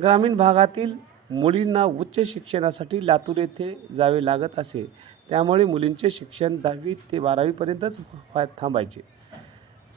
ग्रामीण भागातील मुलींना उच्च शिक्षणासाठी लातूर येथे जावे लागत असे. त्यामुळे मुलींचे शिक्षण दहावी ते बारावीपर्यंतच थांबायचे.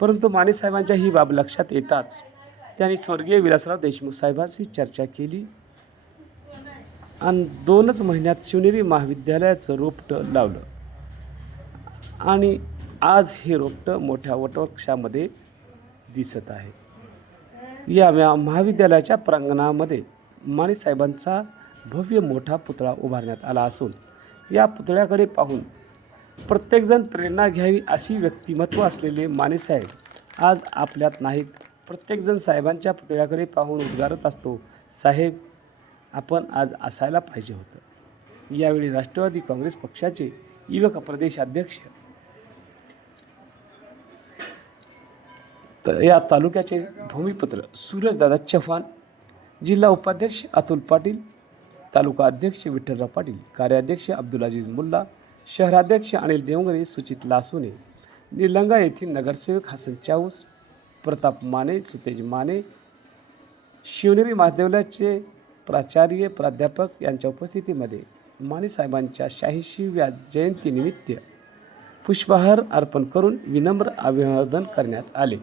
परंतु मानेसाहेबांच्या ही बाब लक्षात येताच त्यांनी स्वर्गीय विलासराव देशमुख साहेबांशी चर्चा केली. आणि दोनच महिन्यात शिवनेरी महाविद्यालयाचं रोपटं लावलं. आणि आज हे रोपटं मोठ्या वटवृक्षामध्ये दिसत आहे. या महाविद्यालयाच्या प्रांगणामध्ये माने साहेबांचा भव्य मोठा पुतळा उभारण्यात आला असून या पुतळ्याकडे पाहून प्रत्येकजण प्रेरणा घ्यावी अशी व्यक्तिमत्व असलेले मानेसाहेब आज आपल्यात नाहीत. प्रत्येकजण साहेबांच्या पुतळ्याकडे पाहून उद्गारत असतो साहेब आपण आज असायला पाहिजे होतं. यावेळी राष्ट्रवादी काँग्रेस पक्षाचे युवक प्रदेश तर या तालुक्याचे भूमिपुत्र सूरजदादा चव्हाण जिल्हा उपाध्यक्ष अतुल पाटील तालुका अध्यक्ष विठ्ठलराव पाटील कार्याध्यक्ष अब्दुल अजीज मुल्ला शहराध्यक्ष अनिल देवंगरे सुचित लासुने निलंगा येथील नगरसेवक हसन चाऊस प्रताप माने सुतेज माने शिवनेरी महादेवलाचे प्राचार्य प्राध्यापक यांच्या उपस्थितीमध्ये माने साहेबांच्या शहाऐंशीव्या जयंतीनिमित्त पुष्पहार अर्पण करून विनम्र अभिवादन करण्यात आले.